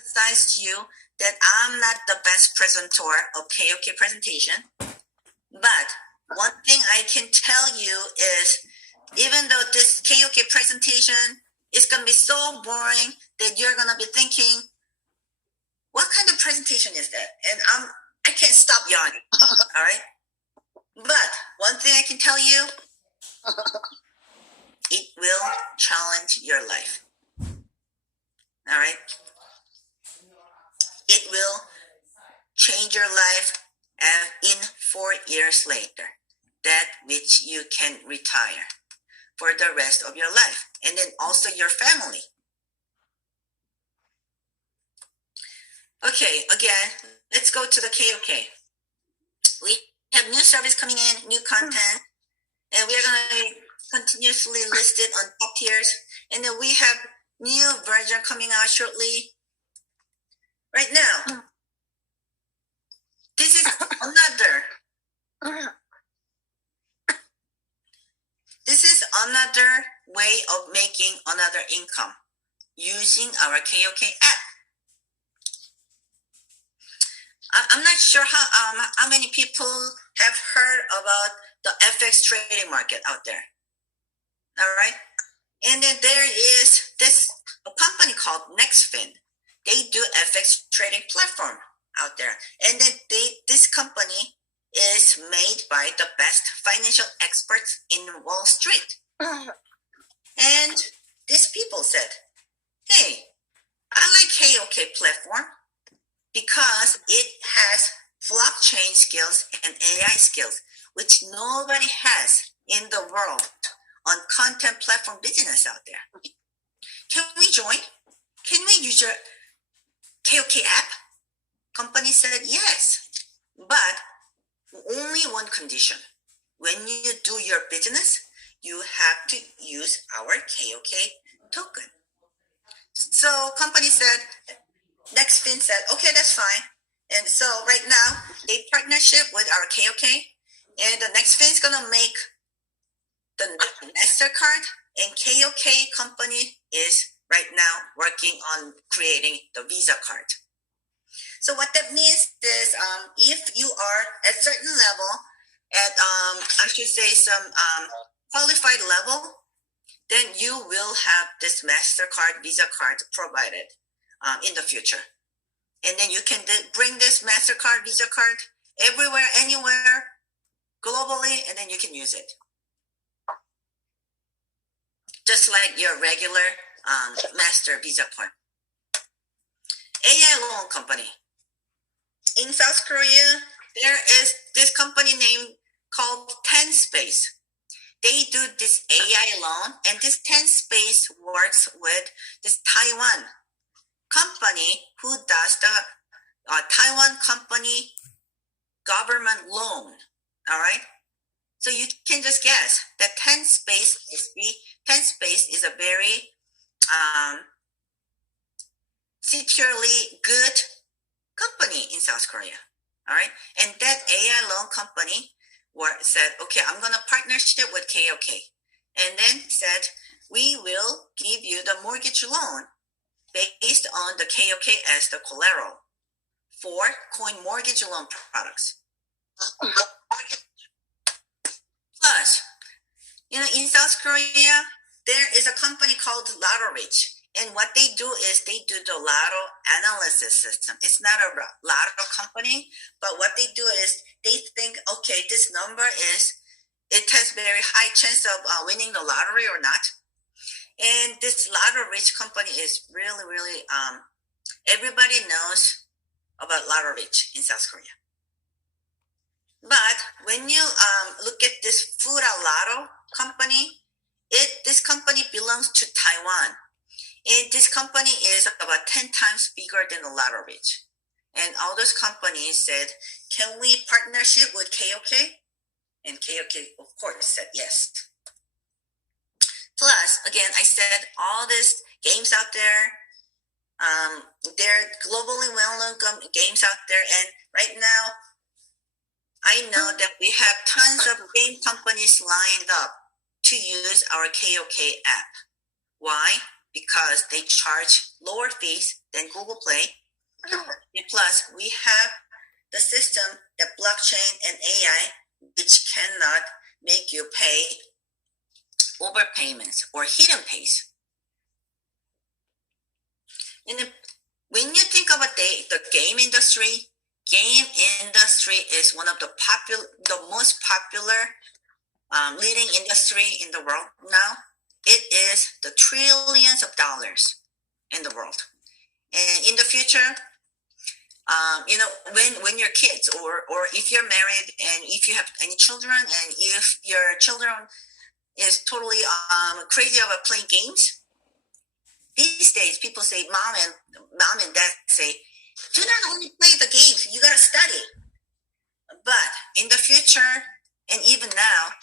emphasize to you that I'm not the best presenter of KOK presentation, but one thing I can tell you is, even though this KOK presentation is going to be so boring that you're going to be thinking, what kind of presentation is that? And I can't stop yawning, all right? But one thing I can tell you, it will challenge your life, all right? It will change your life in 4 years later, that which you can retire for the rest of your life, and then also your family. Okay, again, let's go to the KOK. We have new service coming in, new content, and we're going to continuously list it on top tiers. And then we have new version coming out shortly. Right now, this is another way of making another income using our KOK app. I'm not sure how many people have heard about the FX trading market out there. All right. And then there is a company called NextFin. They do FX trading platform out there. And then this company is made by the best financial experts in Wall Street. And these people said, hey, I like KOK platform because it has blockchain skills and AI skills, which nobody has in the world on content platform business out there. Can we join? Can we use your KOK app? Company said yes, but only one condition. When you do your business, you have to use our KOK token. So company said, NextFin said, okay, that's fine. And so right now, they partnership with our KOK, and the NextFin is gonna make the MasterCard, and KOK company is right now working on creating the Visa card. So what that means is, if you are at certain level, at I should say some qualified level, then you will have this MasterCard, Visa card provided in the future. And then you can bring this MasterCard, Visa card everywhere, anywhere, globally, and then you can use it. Just like your regular Master Visa card. AI loan company. In South Korea, there is this company named called 10Space. They do this AI loan, and this 10Space works with this Taiwan company who does the Taiwan company government loan. All right. So you can just guess that 10Space is a very securely good company in South Korea. All right. And that AI loan company said, okay, I'm going to partnership with KOK. And then said, we will give you the mortgage loan based on the KOK as the collateral for coin mortgage loan products. Plus, in South Korea, there is a company called LottoRich. And what they do is they do the lotto analysis system. It's not a lotto company, but what they do is they think, okay, this number it has very high chance of winning the lottery or not. And this LottoRich company is really, really, everybody knows about LottoRich in South Korea. But when you look at this Fuda Lotto company, this company belongs to Taiwan. And this company is about 10 times bigger than the LottoRich. And all those companies said, can we partnership with KOK? And KOK, of course, said yes. Plus, again, I said all these games out there, they're globally well-known games out there. And right now, I know that we have tons of game companies lined up to use our KOK app. Why? because they charge lower fees than Google Play. And plus, we have the system, the blockchain and AI, which cannot make you pay overpayments or hidden pays. And when you think about the game industry is one of the most popular leading industry in the world now. It is the trillions of dollars in the world. And in the future, when your kids or if you're married and if you have any children and if your children is totally crazy about playing games, these days people say, mom and dad say, do not only play the games, you gotta study. But in the future and even now,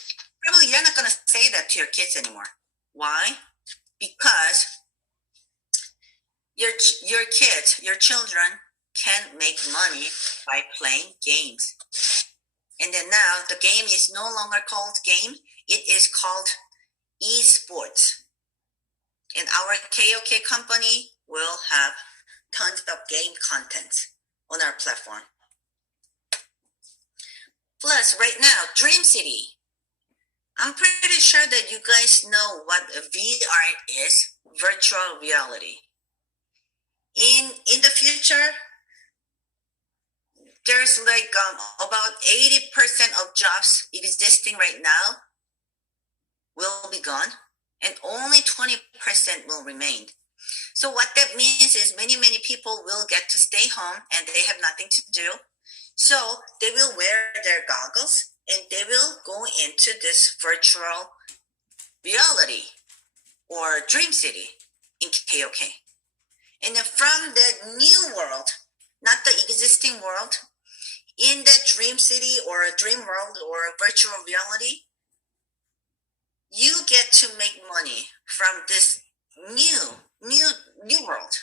probably you're not gonna say that to your kids anymore. Why? Because your kids, your children can make money by playing games. And then now the game is no longer called game, it is called esports. And our KOK company will have tons of game content on our platform. Plus, right now, Dream City. I'm pretty sure that you guys know what VR is, virtual reality. In the future, there's like about 80% of jobs existing right now will be gone, and only 20% will remain. So what that means is many people will get to stay home and they have nothing to do. So they will wear their goggles and they will go into this virtual reality or dream city in KOK. And then from the new world, not the existing world, in that dream city or a dream world or a virtual reality, you get to make money from this new world,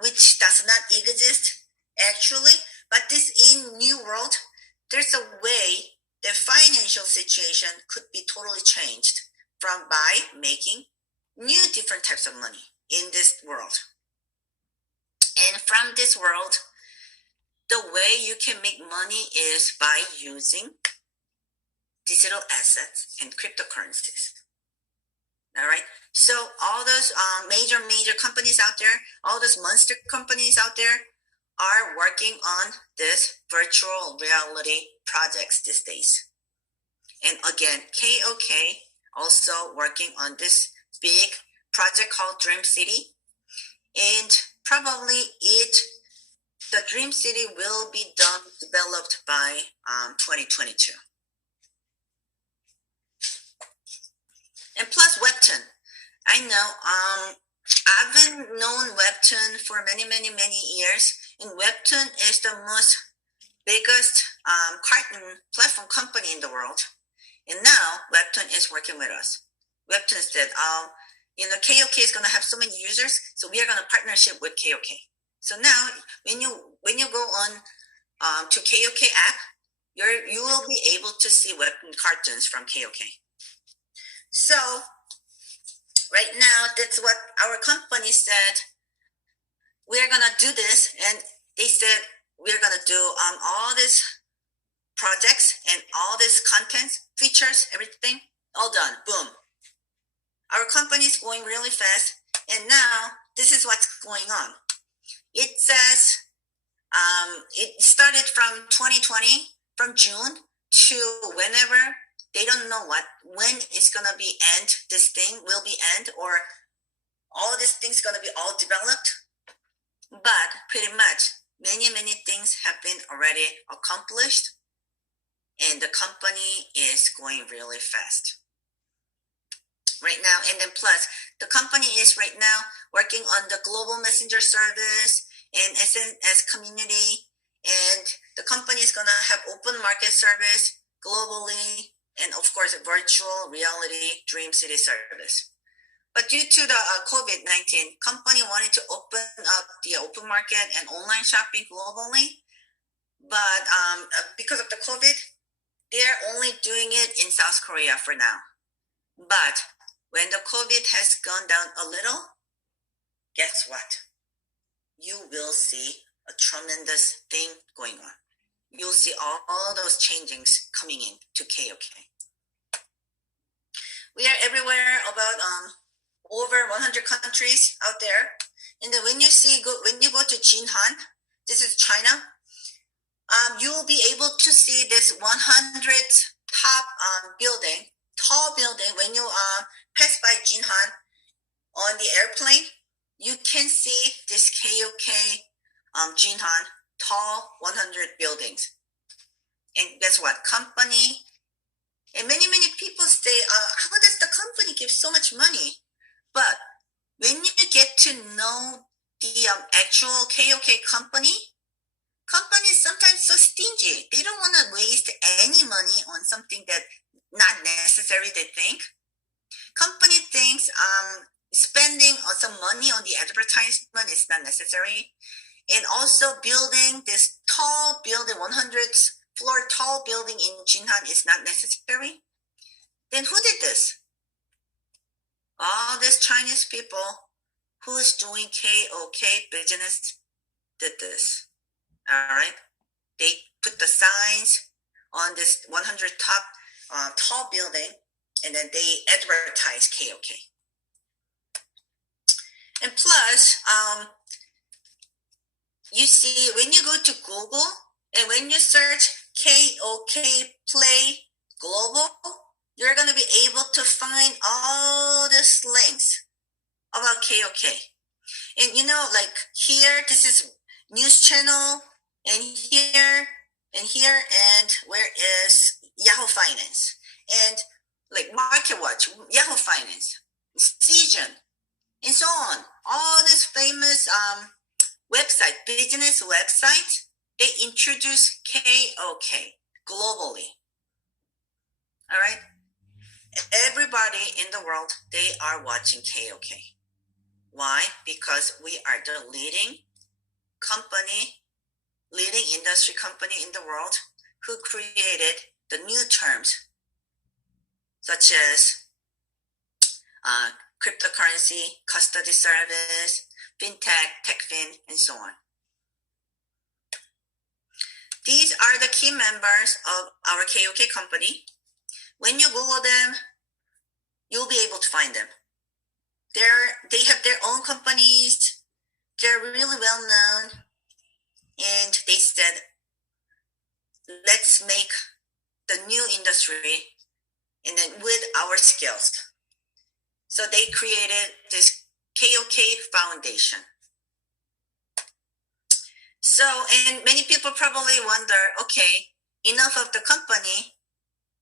which does not exist actually, but this in new world, there's a way the financial situation could be totally changed by making new different types of money in this world. And from this world, the way you can make money is by using digital assets and cryptocurrencies. All right. So all those major companies out there, all those monster companies out there are working on this virtual reality projects these days. And again, KOK also working on this big project called Dream City. And probably the Dream City will be developed by 2022. And plus Webtoon. I know, I've been known Webtoon for many years, and Webtoon is the most biggest cartoon platform company in the world. And now Webtoon is working with us. Webtoon said, KOK is going to have so many users, so we are going to partnership with KOK. So now, when you go on to KOK app, you will be able to see Webtoon cartoons from KOK. So right now, that's what our company said. We're going to do this, and they said we're going to do all these projects and all this content, features, everything, all done. Boom. Our company is going really fast, and now this is what's going on. It says it started from 2020, from June to whenever. They don't know when it's going to be end, this thing will be end, or all these things going to be all developed. But pretty much many things have been already accomplished, and the company is going really fast right now. And then plus, the company is right now working on the global messenger service and SNS community, and the company is going to have open market service globally, and of course, a virtual reality dream city service. But due to the COVID-19, company wanted to open up the open market and online shopping globally. But because of the COVID, they're only doing it in South Korea for now. But when the COVID has gone down a little, guess what? You will see a tremendous thing going on. You'll see all those changes coming in to KOK. We are everywhere, about over 100 countries out there. And then when you go to Jinhan, this is China, you'll be able to see this 100 top tall building. When you pass by Jinhan on the airplane, you can see this KOK Jinhan tall 100 buildings. And guess what? Company, and many people say, how does the company give so much money? But when you get to know the actual KOK company is sometimes so stingy. They don't want to waste any money on something that not necessary, they think. Company thinks spending some money on the advertisement is not necessary. And also building this tall building, 100-floor tall building in Jinhan is not necessary. Then who did this? All these Chinese people who's doing KOK business did this. All right. They put the signs on this 100 top tall building, and then they advertise KOK. And plus, you see, when you go to Google and when you search KOK Play Global, you're going to be able to find all these links about KOK. And you know, like here, this is news channel, and here, and where is Yahoo Finance? And like Market Watch, Yahoo Finance, Season, and so on. All these famous business websites, they introduce KOK globally. All right? Everybody in the world, they are watching KOK. Why? Because we are the leading industry company in the world who created the new terms such as cryptocurrency, custody service, fintech, techfin, and so on. These are the key members of our KOK company. When you Google them, you'll be able to find them. They have their own companies. They're really well known. And they said, let's make the new industry and then with our skills. So they created this KOK Foundation. So, and many people probably wonder, okay, enough of the company,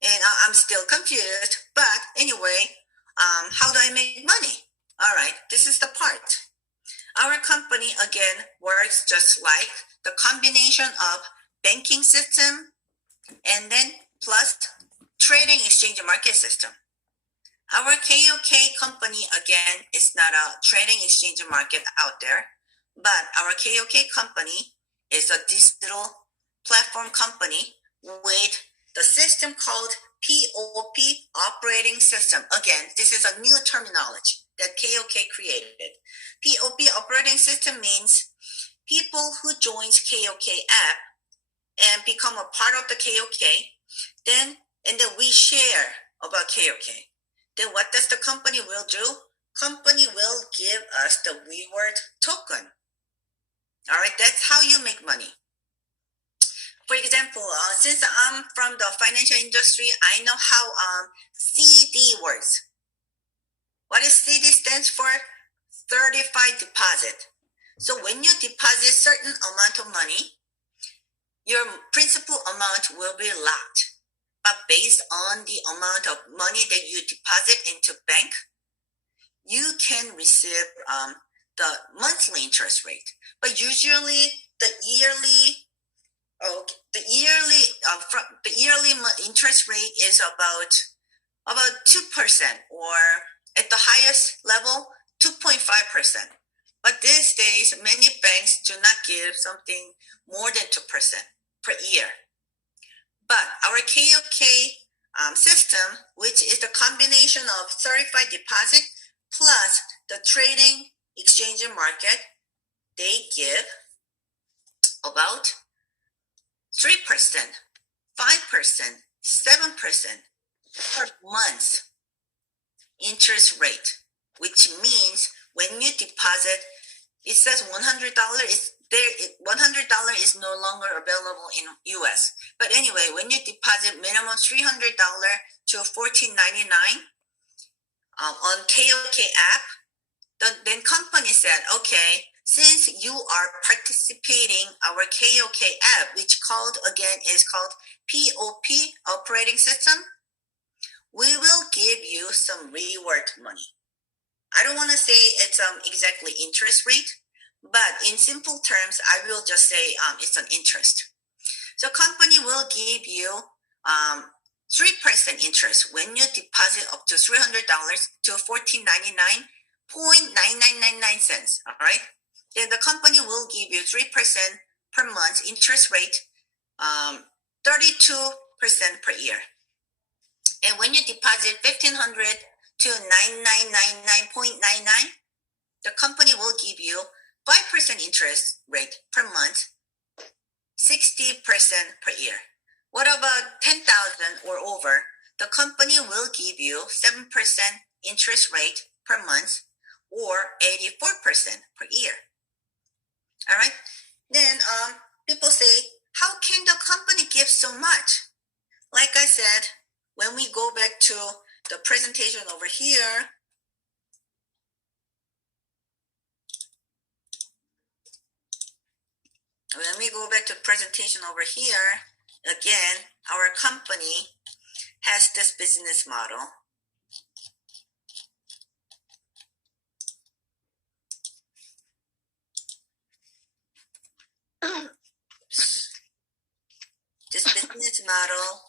and I'm still confused, but anyway, how do I make money? All right, this is the part. Our company, again, works just like the combination of banking system and then plus trading exchange market system. Our KOK company, again, is not a trading exchange market out there, but our KOK company is a digital platform company with the system called POP operating system. Again, this is a new terminology that KOK created. POP operating system means people who joins KOK app and become a part of the KOK, and then we share about KOK. Then what does the company will do? Company will give us the reward token. All right, that's how you make money. For example, since I'm from the financial industry, I know how CD works. What is CD stands for? Certified deposit. So when you deposit certain amount of money, your principal amount will be locked. But based on the amount of money that you deposit into bank, you can receive the monthly interest rate. But usually the yearly interest rate is about 2%, or at the highest level 2.5%. But these days many banks do not give something more than 2% per year. But our KOK system, which is the combination of certified deposit plus the trading exchange market, they give about 3%, 5%, 7% per month interest rate, which means when you deposit, it says $100 is there. $100 is no longer available in US. But anyway, when you deposit minimum $300 to $14.99 on KOK app, then company said, okay, since you are participating our KOK app, which is called POP operating system, we will give you some reward money. I don't want to say it's exactly interest rate, but in simple terms, I will just say it's an interest. So company will give you 3% interest when you deposit up to $300 to $14.99.9999. All right. Then the company will give you 3% per month interest rate, 32% per year. And when you deposit $1,500 to $9,999.99, the company will give you 5% interest rate per month, 60% per year. What about 10,000 or over? The company will give you 7% interest rate per month or 84% per year. All right. Then people say, how can the company give so much? Like I said, when we go back to the presentation over here, again, our company has this business model. This business model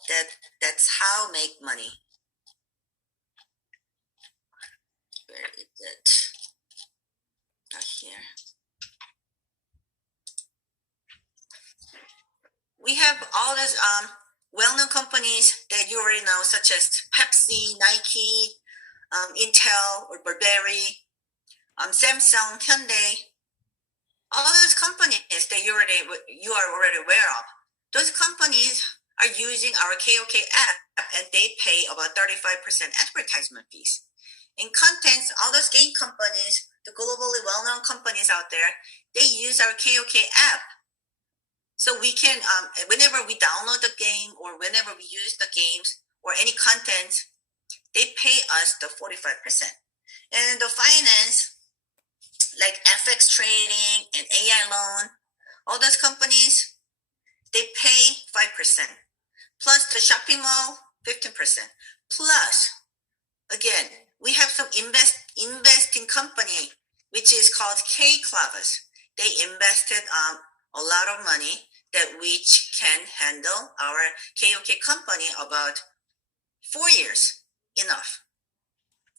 that's how make money. Where is it? Not here. We have all these well-known companies that you already know, such as Pepsi, Nike, Intel or Burberry, Samsung, Hyundai. All those companies that you are already aware of. Those companies are using our KOK app, and they pay about 35% advertisement fees. In contents, all those game companies, the globally well-known companies out there, they use our KOK app. So we can, whenever we download the game or whenever we use the games or any content, they pay us the 45%. And the finance, like FX trading and AI loan, all those companies, they pay 5%. Plus the shopping mall, 15%. Plus, again, we have some investing company, which is called K Clavas. They invested a lot of money that which can handle our KOK company about 4 years, enough.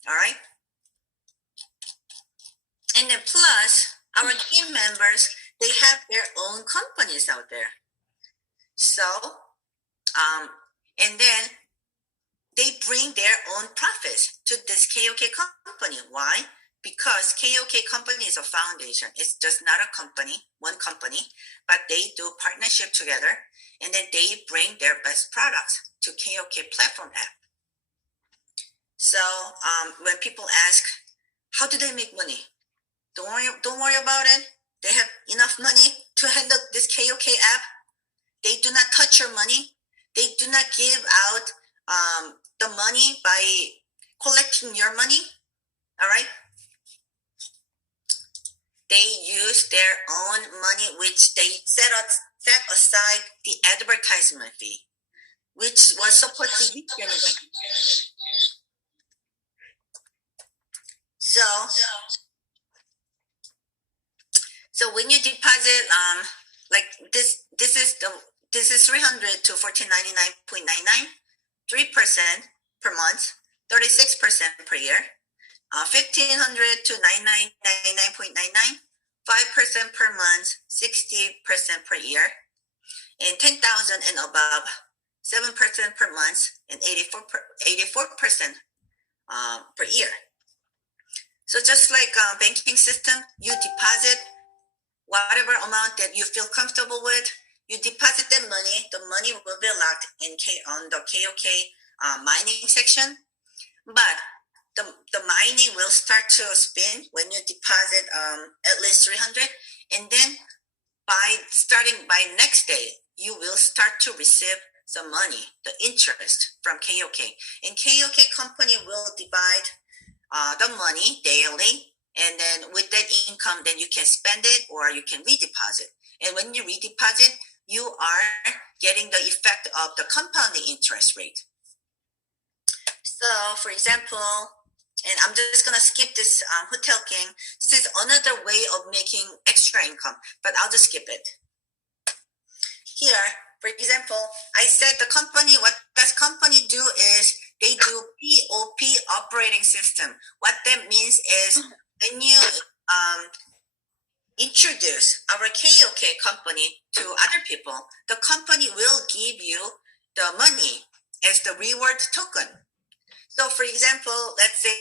All right. And then plus our team members, they have their own companies out there. So, and then they bring their own profits to this KOK company. Why? Because KOK company is a foundation. It's just not a company, one company, but they do partnership together, and then they bring their best products to KOK platform app. So when people ask, how do they make money? Don't worry about it. They have enough money to handle this KOK app. They do not touch your money. They do not give out the money by collecting your money. All right. They use their own money, which they set aside the advertisement fee, which was supposed to be anyway. So when you deposit, like this is 300 to 1499.99, 3% per month, 36% per year. 1,500 to 9,999.99, 5% per month, 60% per year, and 10,000 and above, 7% per month, and 84% per year. So just like banking system, you deposit whatever amount that you feel comfortable with. You deposit that money. The money will be locked on the KOK mining section. But the mining will start to spin when you deposit at least 300, and then starting by next day, you will start to receive some money, the interest from KOK. And KOK company will divide the money daily, and then with that income, then you can spend it or you can redeposit. And when you redeposit, you are getting the effect of the compounding interest rate. So, for example, and I'm just gonna skip this hotel king. This is another way of making extra income, but I'll just skip it. Here, for example, I said what does company do is they do POP operating system. What that means is when you introduce our KOK company to other people, the company will give you the money as the reward token. So, for example, let's say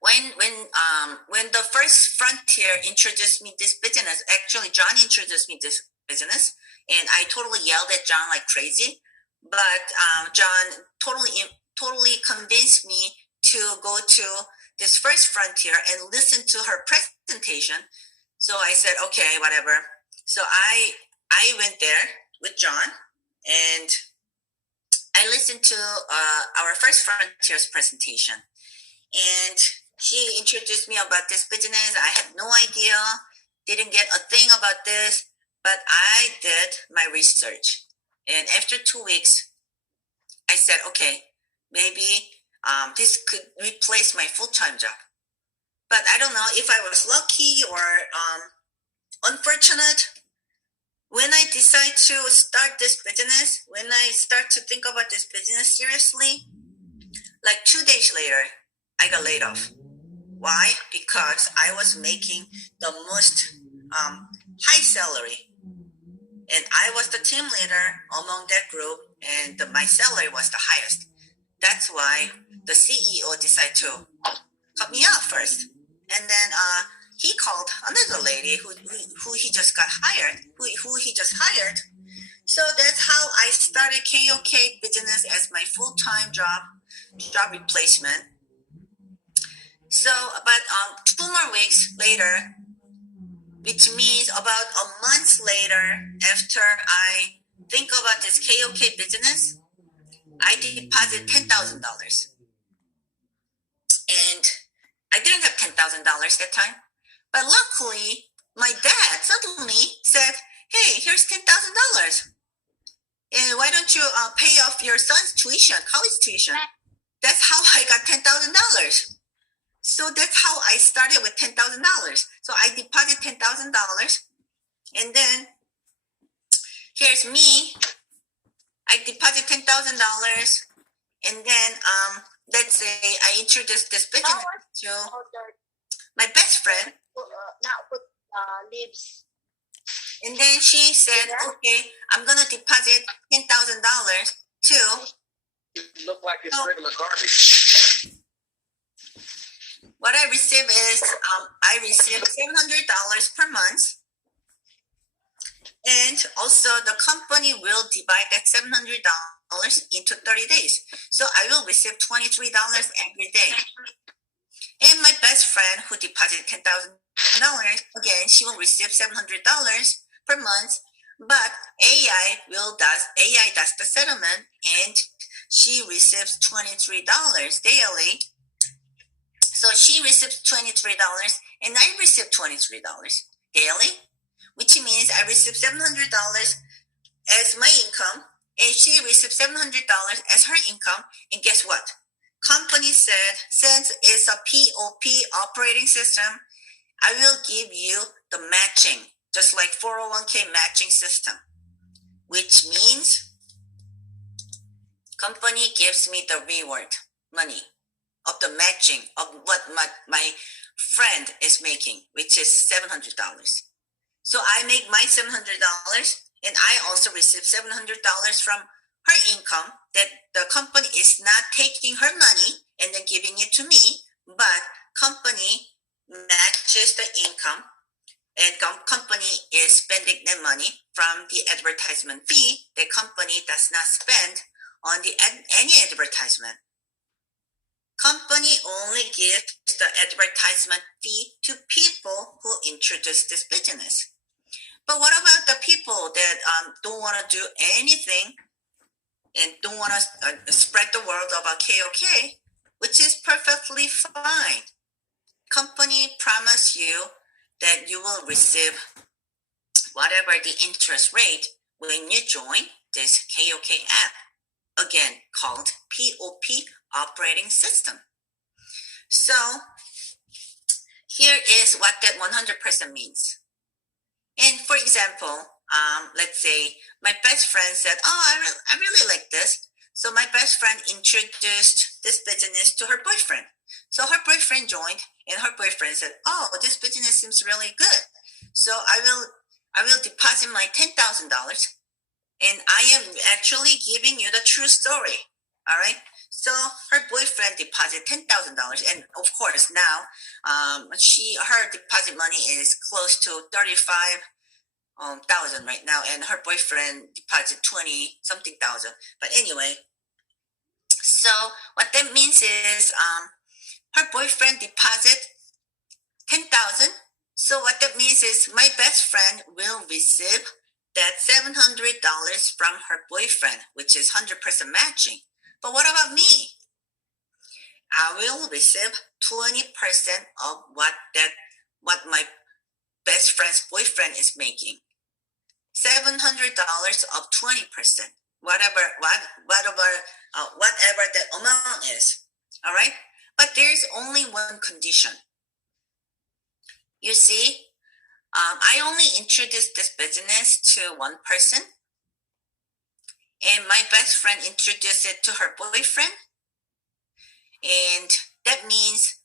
when the first Frontier introduced me this business, actually John introduced me this business, and I totally yelled at John like crazy. But John totally convinced me to go to this first Frontier and listen to her presentation. So I said, okay, whatever. So I went there with John, and I listened to our first Frontier's presentation, and she introduced me about this business. I had no idea, didn't get a thing about this, but I did my research. And after 2 weeks, I said, okay, maybe this could replace my full-time job. But I don't know if I was lucky or unfortunate. When I decide to start this business, when I start to think about this business seriously, like 2 days later, I got laid off. Why? Because I was making the most high salary. And I was the team leader among that group, and my salary was the highest. That's why the CEO decided to cut me off first. And then he called another lady who he just got hired, who he just hired. So that's how I started KOK business as my full-time job replacement. So about 2 more weeks later, which means about a month later, after I think about this KOK business, I deposit $10,000. And I didn't have $10,000 that time. But luckily, my dad suddenly said, hey, here's $10,000. And why don't you pay off your son's tuition, college tuition? That's how I got $10,000. So that's how I started with $10,000. So I deposited $10,000, and then here's me. I deposit $10,000, and then let's say I introduced this business to my best friend. Lives. And then she said, okay, I'm gonna deposit $10,000 to. It look like it's regular garbage. What I receive is I receive $700 per month, and also the company will divide that $700 into 30 days. So I will receive $23 every day. And my best friend who deposited $10,000, again, she will receive $700 per month, but AI does the settlement, and she receives $23 daily. So she receives $23, and I receive $23 daily, which means I receive $700 as my income, and she receives $700 as her income. And guess what? Company said, since it's a POP operating system, I will give you the matching, just like 401k matching system, which means company gives me the reward money of the matching of what my friend is making, which is $700. So I make my $700, and I also receive $700 from her income, that the company is not taking her money and then giving it to me, but company matches the income, and company is spending the money from the advertisement fee. The company does not spend on any advertisement. Company only gives the advertisement fee to people who introduce this business. But what about the people that don't want to do anything and don't want to spread the word about KOK, which is perfectly fine. Company promise you that you will receive whatever the interest rate when you join this KOK app, again called POP operating system. So here is what that 100% means. And for example, let's say my best friend said, I really like this. So my best friend introduced this business to her boyfriend. So her boyfriend joined, and her boyfriend said, oh, this business seems really good. So I will deposit my $10,000, and I am actually giving you the true story. All right. So her boyfriend deposited $10,000, and of course now, her deposit money is close to 35,000 right now, and her boyfriend deposited 20 something thousand. But anyway, so what that means is, her boyfriend deposit 10,000. So what that means is my best friend will receive that $700 from her boyfriend, which is 100% matching. But what about me? I will receive 20% of what my best friend's boyfriend is making. $700 of 20%, whatever that amount is. All right, but there's only one condition. You see, I only introduced this business to one person, and my best friend introduced it to her boyfriend, and that means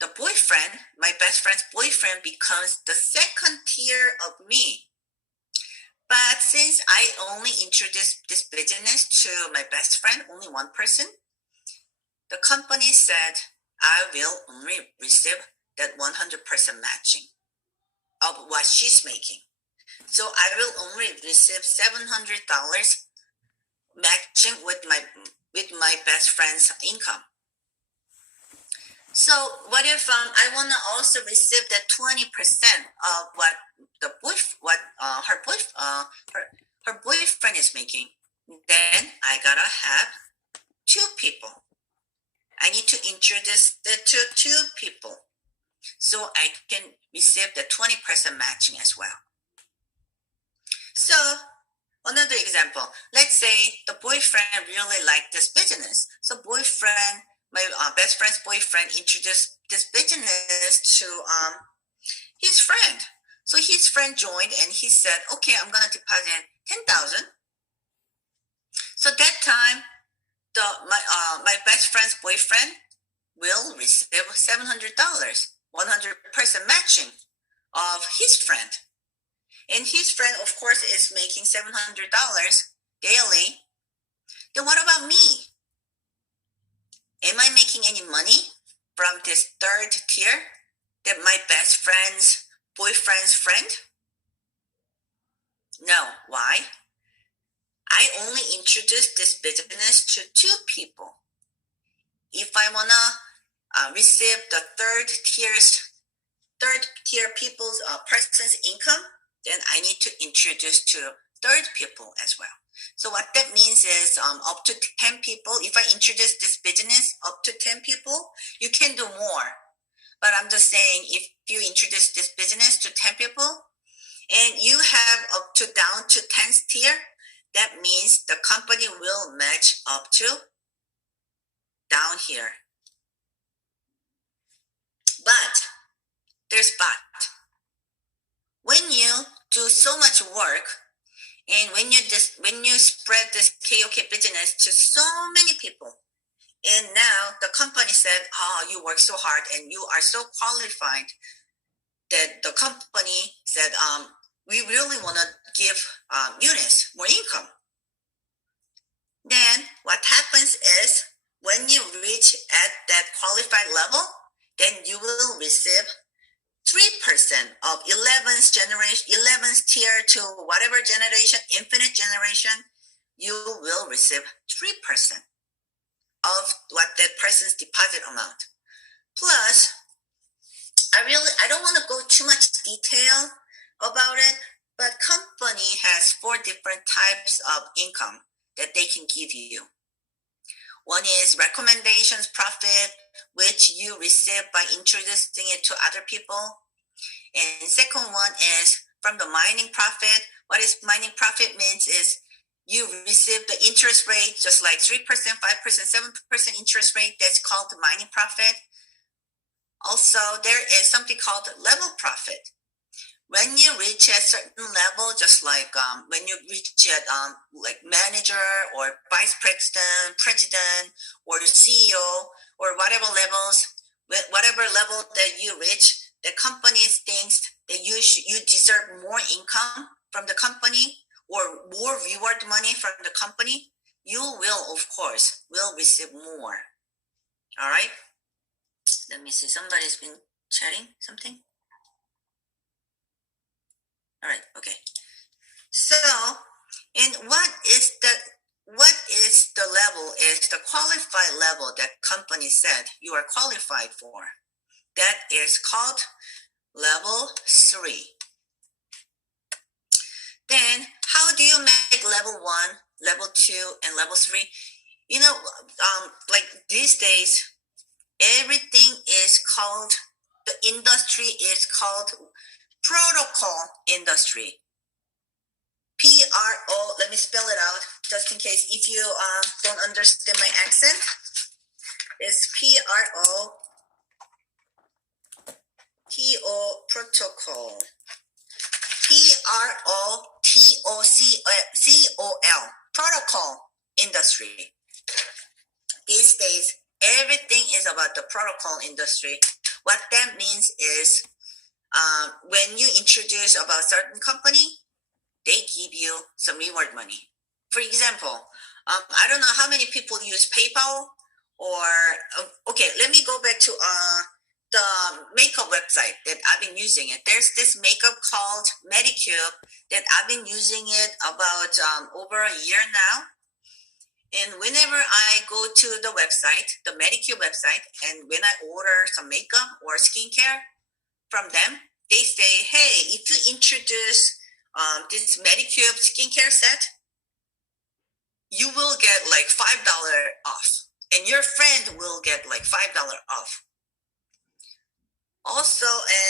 the boyfriend, my best friend's boyfriend, becomes the second tier of me. But since I only introduced this business to my best friend, only one person, the company said I will only receive that 100% matching of what she's making. So I will only receive $700 matching with my best friend's income. So what if I want to also receive that 20% of what her boyfriend is making? Then I gotta have two people. I need to introduce the two people, so I can receive the 20% matching as well. So another example, let's say the boyfriend really liked this business. So my best friend's boyfriend introduced this business to his friend. So his friend joined, and he said, okay, I'm going to deposit 10,000. So that time, my best friend's boyfriend will receive $700, 100% matching of his friend. And his friend, of course, is making $700 daily. Then what about me? Am I making any money from this third tier, that my best friend's boyfriend's friend? No. Why? I only introduced this business to two people. If I want to receive the third tier people's person's income, then I need to introduce to third people as well. So what that means is up to 10 people. If I introduce this business up to 10 people, you can do more. But I'm just saying, if you introduce this business to 10 people and you have up to down to 10th tier, that means the company will match up to down here. But there's but. When you do so much work, and when you spread this KOK business to so many people, and now the company said, you work so hard and you are so qualified, that the company said, we really want to give Eunice more income. Then what happens is, when you reach at that qualified level, then you will receive 3% of 11th tier to whatever generation, infinite generation, you will receive 3% of what that person's deposit amount. Plus, I don't want to go too much detail about it, but company has 4 different types of income that they can give you. One is recommendations profit, which you receive by introducing it to other people. And second one is from the mining profit. What is mining profit means is you receive the interest rate, just like 3%, 5%, 7% interest rate. That's called the mining profit. Also, there is something called level profit. When you reach a certain level, just like when you reach at like manager or vice president or CEO or whatever levels, whatever level that you reach, the company thinks that you deserve more income from the company or more reward money from the company, you will, of course, will receive more. All right? Let me see. Somebody's been chatting something. All right. Okay. So, and what is the level? Is the qualified level that company said you are qualified for? That is called level 3. Then, how do you make level 1, level 2, and level 3? You know, like these days, everything is called, the industry is called protocol industry. PRO, let me spell it out just in case if you don't understand my accent. It's PRO, protocol. PROTOCOL, protocol industry. These days, everything is about the protocol industry. What that means is when you introduce about certain company, they give you some reward money. For example, I don't know how many people use PayPal or, okay, let me go back to the makeup website that I've been using it. There's this makeup called Medicube that I've been using it about over a year now. And whenever I go to the website, the Medicube website, and when I order some makeup or skincare from them, they say, hey, if you introduce this Medicube skincare set, you will get like $5 off. And your friend will get like $5 off. Also,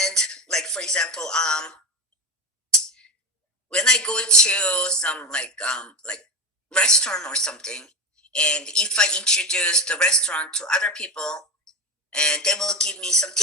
and like for example, when I go to some like restaurant or something, and if I introduce the restaurant to other people, and they will give me some